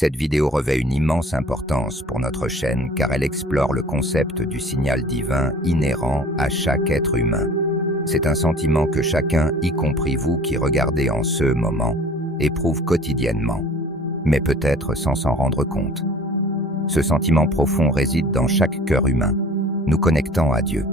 Cette vidéo revêt une immense importance pour notre chaîne car elle explore le concept du signal divin inhérent à chaque être humain. C'est un sentiment que chacun, y compris vous qui regardez en ce moment, éprouve quotidiennement, mais peut-être sans s'en rendre compte. Ce sentiment profond réside dans chaque cœur humain, nous connectant à Dieu.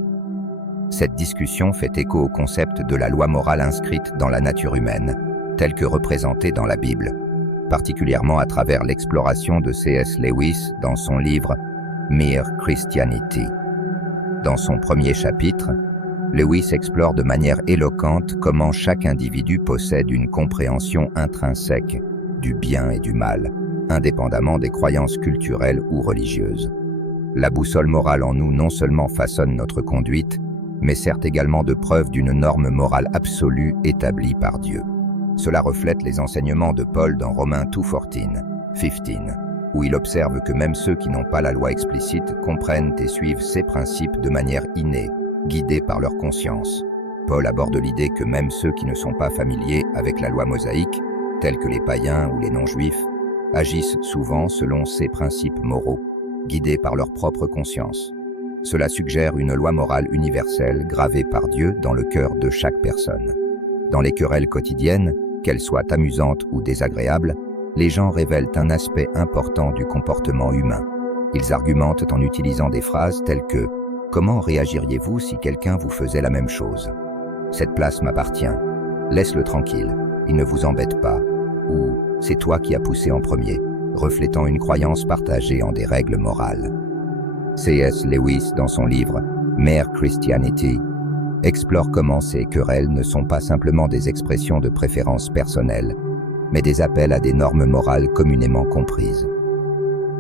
Cette discussion fait écho au concept de la loi morale inscrite dans la nature humaine, telle que représentée dans la Bible, particulièrement à travers l'exploration de C.S. Lewis dans son livre « Mere Christianity ». Dans son premier chapitre, Lewis explore de manière éloquente comment chaque individu possède une compréhension intrinsèque du bien et du mal, indépendamment des croyances culturelles ou religieuses. La boussole morale en nous non seulement façonne notre conduite, mais sert également de preuve d'une norme morale absolue établie par Dieu. Cela reflète les enseignements de Paul dans Romains 2:15, où il observe que même ceux qui n'ont pas la loi explicite comprennent et suivent ces principes de manière innée, guidés par leur conscience. Paul aborde l'idée que même ceux qui ne sont pas familiers avec la loi mosaïque, tels que les païens ou les non-juifs, agissent souvent selon ces principes moraux, guidés par leur propre conscience. Cela suggère une loi morale universelle gravée par Dieu dans le cœur de chaque personne. Dans les querelles quotidiennes, qu'elles soient amusantes ou désagréables, les gens révèlent un aspect important du comportement humain. Ils argumentent en utilisant des phrases telles que « Comment réagiriez-vous si quelqu'un vous faisait la même chose ? Cette place m'appartient. Laisse-le tranquille. Il ne vous embête pas. » Ou « C'est toi qui as poussé en premier », reflétant une croyance partagée en des règles morales. C.S. Lewis, dans son livre « Mere Christianity », explore comment ces querelles ne sont pas simplement des expressions de préférences personnelles, mais des appels à des normes morales communément comprises.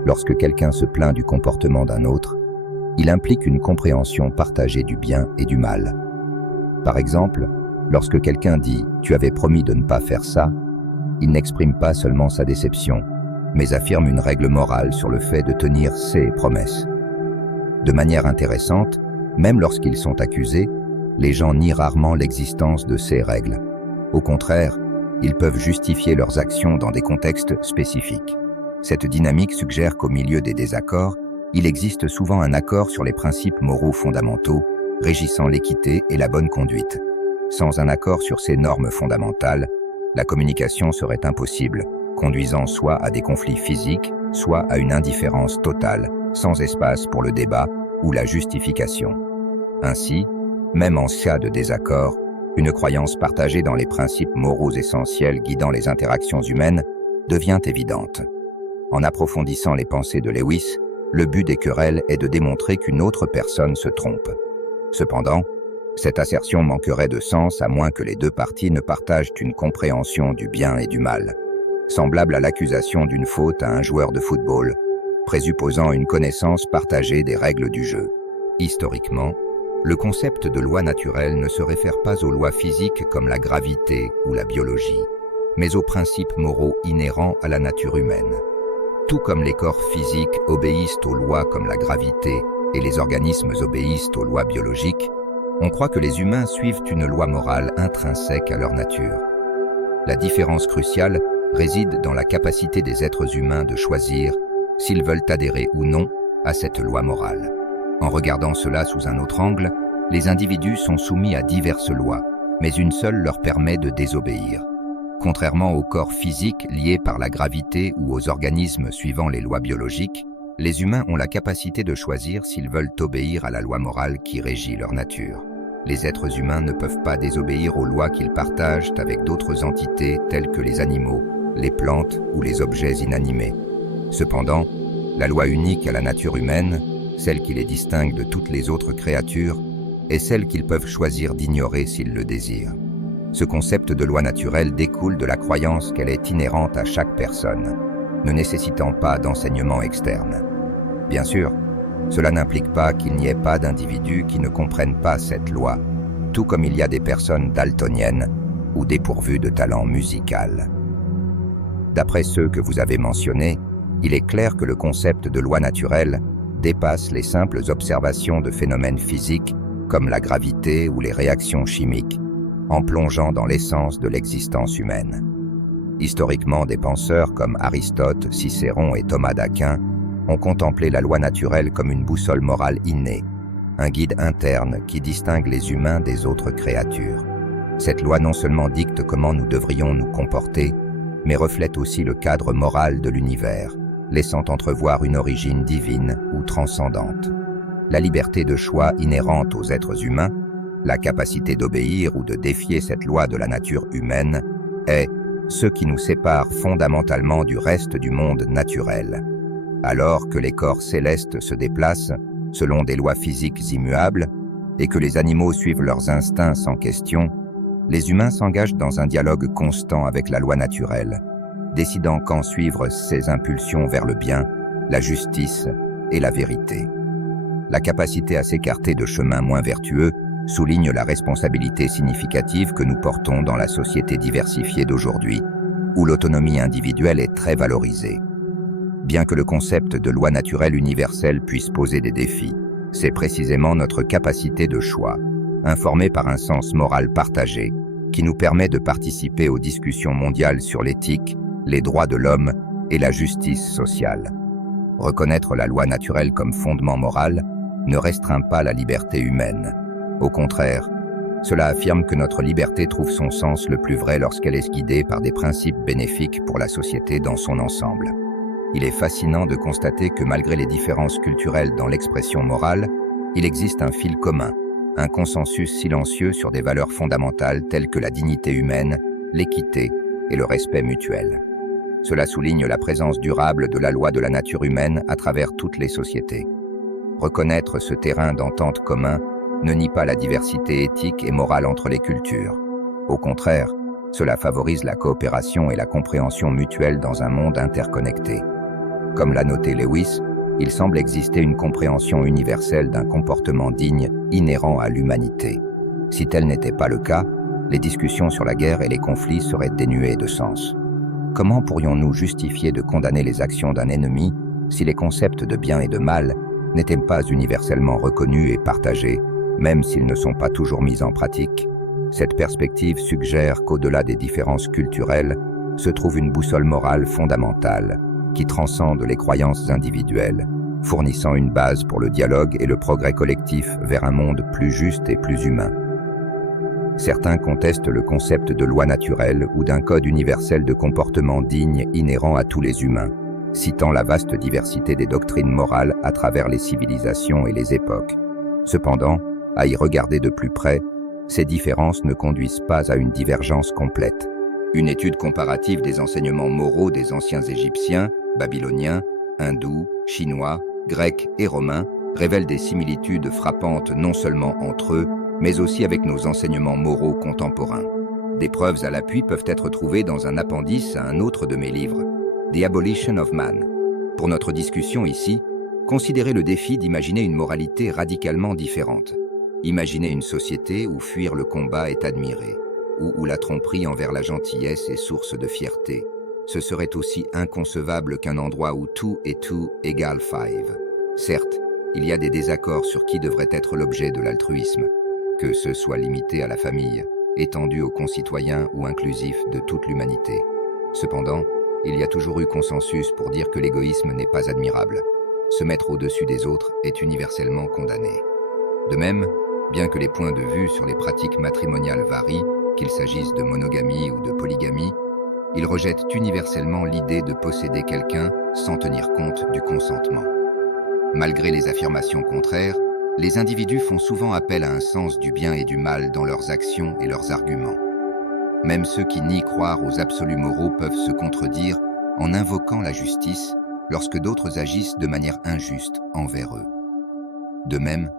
Lorsque quelqu'un se plaint du comportement d'un autre, il implique une compréhension partagée du bien et du mal. Par exemple, lorsque quelqu'un dit « tu avais promis de ne pas faire ça », il n'exprime pas seulement sa déception, mais affirme une règle morale sur le fait de tenir ses promesses. De manière intéressante, même lorsqu'ils sont accusés, les gens nient rarement l'existence de ces règles. Au contraire, ils peuvent justifier leurs actions dans des contextes spécifiques. Cette dynamique suggère qu'au milieu des désaccords, il existe souvent un accord sur les principes moraux fondamentaux, régissant l'équité et la bonne conduite. Sans un accord sur ces normes fondamentales, la communication serait impossible, conduisant soit à des conflits physiques, soit à une indifférence totale, sans espace pour le débat ou la justification. Ainsi, même en cas de désaccord, une croyance partagée dans les principes moraux essentiels guidant les interactions humaines devient évidente. En approfondissant les pensées de Lewis, le but des querelles est de démontrer qu'une autre personne se trompe. Cependant, cette assertion manquerait de sens à moins que les deux parties ne partagent une compréhension du bien et du mal, semblable à l'accusation d'une faute à un joueur de football, présupposant une connaissance partagée des règles du jeu. Historiquement, le concept de loi naturelle ne se réfère pas aux lois physiques comme la gravité ou la biologie, mais aux principes moraux inhérents à la nature humaine. Tout comme les corps physiques obéissent aux lois comme la gravité et les organismes obéissent aux lois biologiques, on croit que les humains suivent une loi morale intrinsèque à leur nature. La différence cruciale réside dans la capacité des êtres humains de choisir s'ils veulent adhérer ou non à cette loi morale. En regardant cela sous un autre angle, les individus sont soumis à diverses lois, mais une seule leur permet de désobéir. Contrairement aux corps physiques liés par la gravité ou aux organismes suivant les lois biologiques, les humains ont la capacité de choisir s'ils veulent obéir à la loi morale qui régit leur nature. Les êtres humains ne peuvent pas désobéir aux lois qu'ils partagent avec d'autres entités telles que les animaux, les plantes ou les objets inanimés. Cependant, la loi unique à la nature humaine, celle qui les distingue de toutes les autres créatures, est celle qu'ils peuvent choisir d'ignorer s'ils le désirent. Ce concept de loi naturelle découle de la croyance qu'elle est inhérente à chaque personne, ne nécessitant pas d'enseignement externe. Bien sûr, cela n'implique pas qu'il n'y ait pas d'individus qui ne comprennent pas cette loi, tout comme il y a des personnes daltoniennes ou dépourvues de talent musical. D'après ceux que vous avez mentionnés, il est clair que le concept de loi naturelle dépasse les simples observations de phénomènes physiques comme la gravité ou les réactions chimiques, en plongeant dans l'essence de l'existence humaine. Historiquement, des penseurs comme Aristote, Cicéron et Thomas d'Aquin ont contemplé la loi naturelle comme une boussole morale innée, un guide interne qui distingue les humains des autres créatures. Cette loi non seulement dicte comment nous devrions nous comporter, mais reflète aussi le cadre moral de l'univers, laissant entrevoir une origine divine ou transcendante. La liberté de choix inhérente aux êtres humains, la capacité d'obéir ou de défier cette loi de la nature humaine, est ce qui nous sépare fondamentalement du reste du monde naturel. Alors que les corps célestes se déplacent selon des lois physiques immuables et que les animaux suivent leurs instincts sans question, les humains s'engagent dans un dialogue constant avec la loi naturelle, décidant quand suivre ses impulsions vers le bien, la justice et la vérité. La capacité à s'écarter de chemins moins vertueux souligne la responsabilité significative que nous portons dans la société diversifiée d'aujourd'hui, où l'autonomie individuelle est très valorisée. Bien que le concept de loi naturelle universelle puisse poser des défis, c'est précisément notre capacité de choix, informée par un sens moral partagé, qui nous permet de participer aux discussions mondiales sur l'éthique, les droits de l'homme et la justice sociale. Reconnaître la loi naturelle comme fondement moral ne restreint pas la liberté humaine. Au contraire, cela affirme que notre liberté trouve son sens le plus vrai lorsqu'elle est guidée par des principes bénéfiques pour la société dans son ensemble. Il est fascinant de constater que malgré les différences culturelles dans l'expression morale, il existe un fil commun, un consensus silencieux sur des valeurs fondamentales telles que la dignité humaine, l'équité et le respect mutuel. Cela souligne la présence durable de la loi de la nature humaine à travers toutes les sociétés. Reconnaître ce terrain d'entente commun ne nie pas la diversité éthique et morale entre les cultures. Au contraire, cela favorise la coopération et la compréhension mutuelle dans un monde interconnecté. Comme l'a noté Lewis, il semble exister une compréhension universelle d'un comportement digne inhérent à l'humanité. Si tel n'était pas le cas, les discussions sur la guerre et les conflits seraient dénuées de sens. Comment pourrions-nous justifier de condamner les actions d'un ennemi si les concepts de bien et de mal n'étaient pas universellement reconnus et partagés, même s'ils ne sont pas toujours mis en pratique? Cette perspective suggère qu'au-delà des différences culturelles se trouve une boussole morale fondamentale qui transcende les croyances individuelles, fournissant une base pour le dialogue et le progrès collectif vers un monde plus juste et plus humain. Certains contestent le concept de loi naturelle ou d'un code universel de comportement digne inhérent à tous les humains, citant la vaste diversité des doctrines morales à travers les civilisations et les époques. Cependant, à y regarder de plus près, ces différences ne conduisent pas à une divergence complète. Une étude comparative des enseignements moraux des anciens Égyptiens, Babyloniens, Hindous, Chinois, Grecs et Romains révèle des similitudes frappantes non seulement entre eux, mais aussi avec nos enseignements moraux contemporains. Des preuves à l'appui peuvent être trouvées dans un appendice à un autre de mes livres, The Abolition of Man. Pour notre discussion ici, considérez le défi d'imaginer une moralité radicalement différente. Imaginez une société où fuir le combat est admiré, où la tromperie envers la gentillesse est source de fierté. Ce serait aussi inconcevable qu'un endroit où 2 et 2 égale 5. Certes, il y a des désaccords sur qui devrait être l'objet de l'altruisme, que ce soit limité à la famille, étendu aux concitoyens ou inclusif de toute l'humanité. Cependant, il y a toujours eu consensus pour dire que l'égoïsme n'est pas admirable. Se mettre au-dessus des autres est universellement condamné. De même, bien que les points de vue sur les pratiques matrimoniales varient, qu'il s'agisse de monogamie ou de polygamie, ils rejettent universellement l'idée de posséder quelqu'un sans tenir compte du consentement. Malgré les affirmations contraires, les individus font souvent appel à un sens du bien et du mal dans leurs actions et leurs arguments. Même ceux qui nient croire aux absolus moraux peuvent se contredire en invoquant la justice lorsque d'autres agissent de manière injuste envers eux. De même,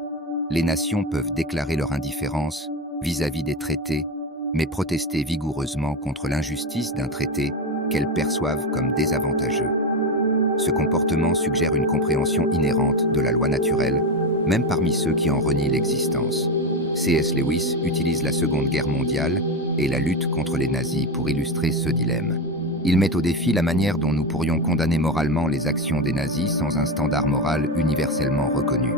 les nations peuvent déclarer leur indifférence vis-à-vis des traités, mais protester vigoureusement contre l'injustice d'un traité qu'elles perçoivent comme désavantageux. Ce comportement suggère une compréhension inhérente de la loi naturelle, même parmi ceux qui en renient l'existence. C.S. Lewis utilise la Seconde Guerre mondiale et la lutte contre les nazis pour illustrer ce dilemme. Il met au défi la manière dont nous pourrions condamner moralement les actions des nazis sans un standard moral universellement reconnu.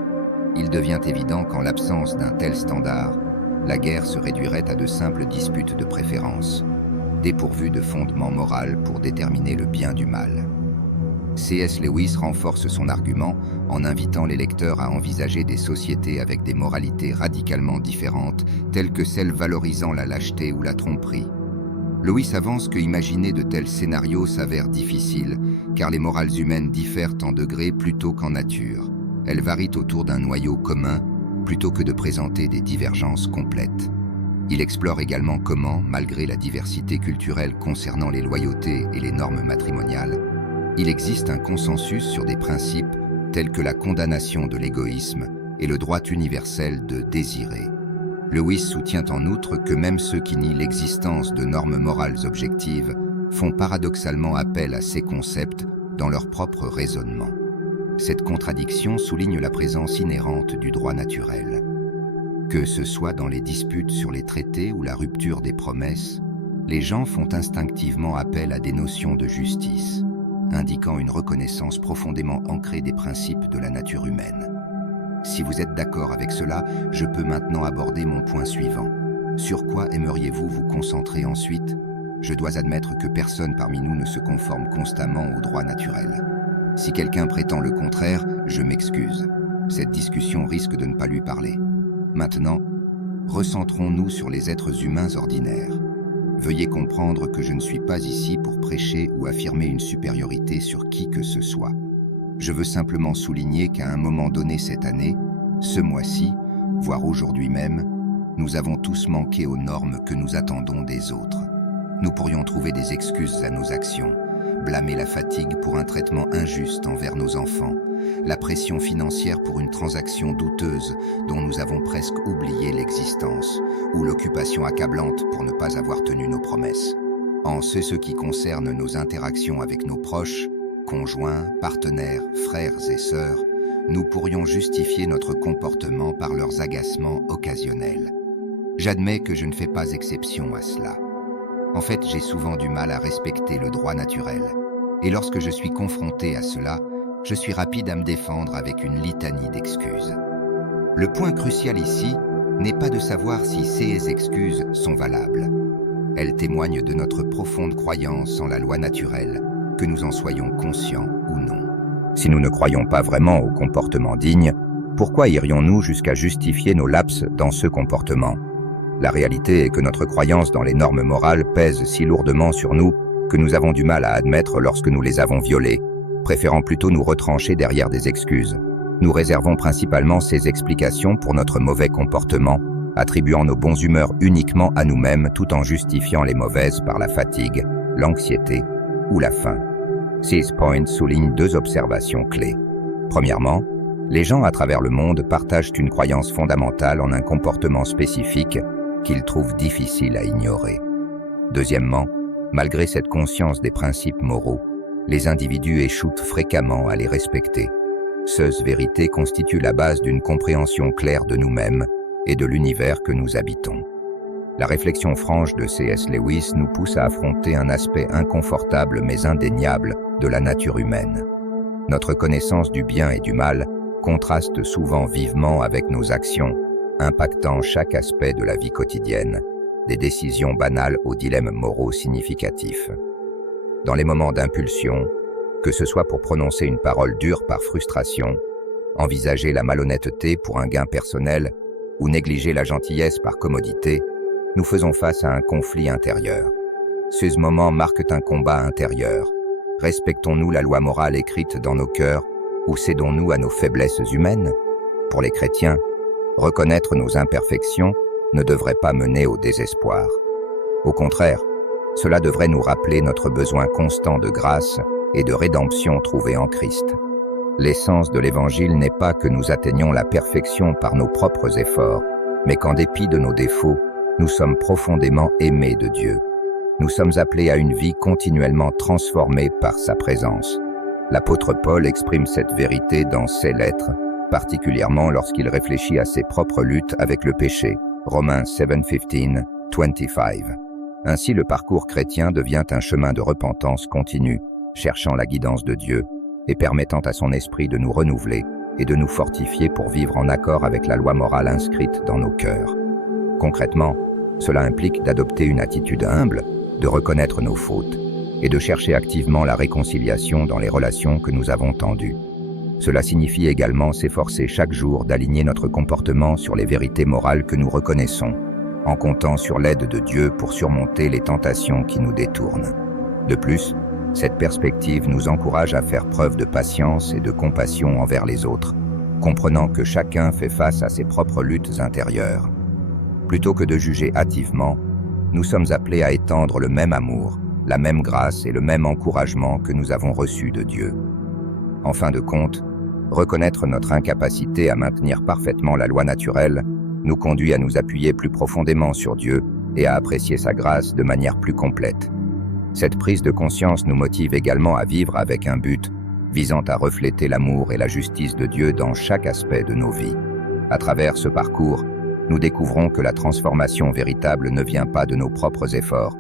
Il devient évident qu'en l'absence d'un tel standard, la guerre se réduirait à de simples disputes de préférence. dépourvues de fondement moral pour déterminer le bien du mal. C.S. Lewis renforce son argument en invitant les lecteurs à envisager des sociétés avec des moralités radicalement différentes, telles que celles valorisant la lâcheté ou la tromperie. Lewis avance que imaginer de tels scénarios s'avère difficile, car les morales humaines diffèrent en degrés plutôt qu'en nature. Elles varient autour d'un noyau commun, plutôt que de présenter des divergences complètes. Il explore également comment, malgré la diversité culturelle concernant les loyautés et les normes matrimoniales, il existe un consensus sur des principes tels que la condamnation de l'égoïsme et le droit universel de désirer. Lewis soutient en outre que même ceux qui nient l'existence de normes morales objectives font paradoxalement appel à ces concepts dans leur propre raisonnement. Cette contradiction souligne la présence inhérente du droit naturel. Que ce soit dans les disputes sur les traités ou la rupture des promesses, les gens font instinctivement appel à des notions de justice, indiquant une reconnaissance profondément ancrée des principes de la nature humaine. Si vous êtes d'accord avec cela, je peux maintenant aborder mon point suivant. Sur quoi aimeriez-vous vous concentrer ensuite? Je dois admettre que personne parmi nous ne se conforme constamment au droit naturel. Si quelqu'un prétend le contraire, je m'excuse. Cette discussion risque de ne pas lui parler. Maintenant, recentrons-nous sur les êtres humains ordinaires. Veuillez comprendre que je ne suis pas ici pour prêcher ou affirmer une supériorité sur qui que ce soit. Je veux simplement souligner qu'à un moment donné cette année, ce mois-ci, voire aujourd'hui même, nous avons tous manqué aux normes que nous attendons des autres. Nous pourrions trouver des excuses à nos actions, blâmer la fatigue pour un traitement injuste envers nos enfants, la pression financière pour une transaction douteuse dont nous avons presque oublié l'existence, ou l'occupation accablante pour ne pas avoir tenu nos promesses. En ce qui concerne nos interactions avec nos proches, conjoints, partenaires, frères et sœurs, nous pourrions justifier notre comportement par leurs agacements occasionnels. J'admets que je ne fais pas exception à cela. En fait, j'ai souvent du mal à respecter le droit naturel. Et lorsque je suis confronté à cela, je suis rapide à me défendre avec une litanie d'excuses. Le point crucial ici n'est pas de savoir si ces excuses sont valables. Elles témoignent de notre profonde croyance en la loi naturelle, que nous en soyons conscients ou non. Si nous ne croyons pas vraiment au comportement digne, pourquoi irions-nous jusqu'à justifier nos lapses dans ce comportement? La réalité est que notre croyance dans les normes morales pèse si lourdement sur nous que nous avons du mal à admettre lorsque nous les avons violées, préférant plutôt nous retrancher derrière des excuses. Nous réservons principalement ces explications pour notre mauvais comportement, attribuant nos bonnes humeurs uniquement à nous-mêmes tout en justifiant les mauvaises par la fatigue, l'anxiété ou la faim. 6 Points souligne 2 observations clés. Premièrement, les gens à travers le monde partagent une croyance fondamentale en un comportement spécifique qu'ils trouvent difficile à ignorer. Deuxièmement, malgré cette conscience des principes moraux, les individus échouent fréquemment à les respecter. Cette vérité constitue la base d'une compréhension claire de nous-mêmes et de l'univers que nous habitons. La réflexion franche de C.S. Lewis nous pousse à affronter un aspect inconfortable mais indéniable de la nature humaine. Notre connaissance du bien et du mal contraste souvent vivement avec nos actions, impactant chaque aspect de la vie quotidienne, des décisions banales aux dilemmes moraux significatifs. Dans les moments d'impulsion, que ce soit pour prononcer une parole dure par frustration, envisager la malhonnêteté pour un gain personnel ou négliger la gentillesse par commodité, nous faisons face à un conflit intérieur. Ces moments marquent un combat intérieur. Respectons-nous la loi morale écrite dans nos cœurs ou cédons-nous à nos faiblesses humaines? Pour les chrétiens, reconnaître nos imperfections ne devrait pas mener au désespoir. Au contraire, cela devrait nous rappeler notre besoin constant de grâce et de rédemption trouvée en Christ. L'essence de l'Évangile n'est pas que nous atteignions la perfection par nos propres efforts, mais qu'en dépit de nos défauts, nous sommes profondément aimés de Dieu. Nous sommes appelés à une vie continuellement transformée par sa présence. L'apôtre Paul exprime cette vérité dans ses lettres, particulièrement lorsqu'il réfléchit à ses propres luttes avec le péché. Romains 7:15-25. Ainsi, le parcours chrétien devient un chemin de repentance continue, cherchant la guidance de Dieu et permettant à son esprit de nous renouveler et de nous fortifier pour vivre en accord avec la loi morale inscrite dans nos cœurs. Concrètement, cela implique d'adopter une attitude humble, de reconnaître nos fautes et de chercher activement la réconciliation dans les relations que nous avons tendues. Cela signifie également s'efforcer chaque jour d'aligner notre comportement sur les vérités morales que nous reconnaissons, en comptant sur l'aide de Dieu pour surmonter les tentations qui nous détournent. De plus, cette perspective nous encourage à faire preuve de patience et de compassion envers les autres, comprenant que chacun fait face à ses propres luttes intérieures. Plutôt que de juger hâtivement, nous sommes appelés à étendre le même amour, la même grâce et le même encouragement que nous avons reçus de Dieu. En fin de compte, reconnaître notre incapacité à maintenir parfaitement la loi naturelle nous conduit à nous appuyer plus profondément sur Dieu et à apprécier sa grâce de manière plus complète. Cette prise de conscience nous motive également à vivre avec un but visant à refléter l'amour et la justice de Dieu dans chaque aspect de nos vies. À travers ce parcours, nous découvrons que la transformation véritable ne vient pas de nos propres efforts,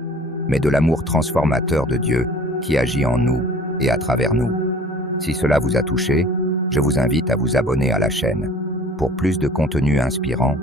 mais de l'amour transformateur de Dieu qui agit en nous et à travers nous. Si cela vous a touché, je vous invite à vous abonner à la chaîne. Pour plus de contenu inspirant,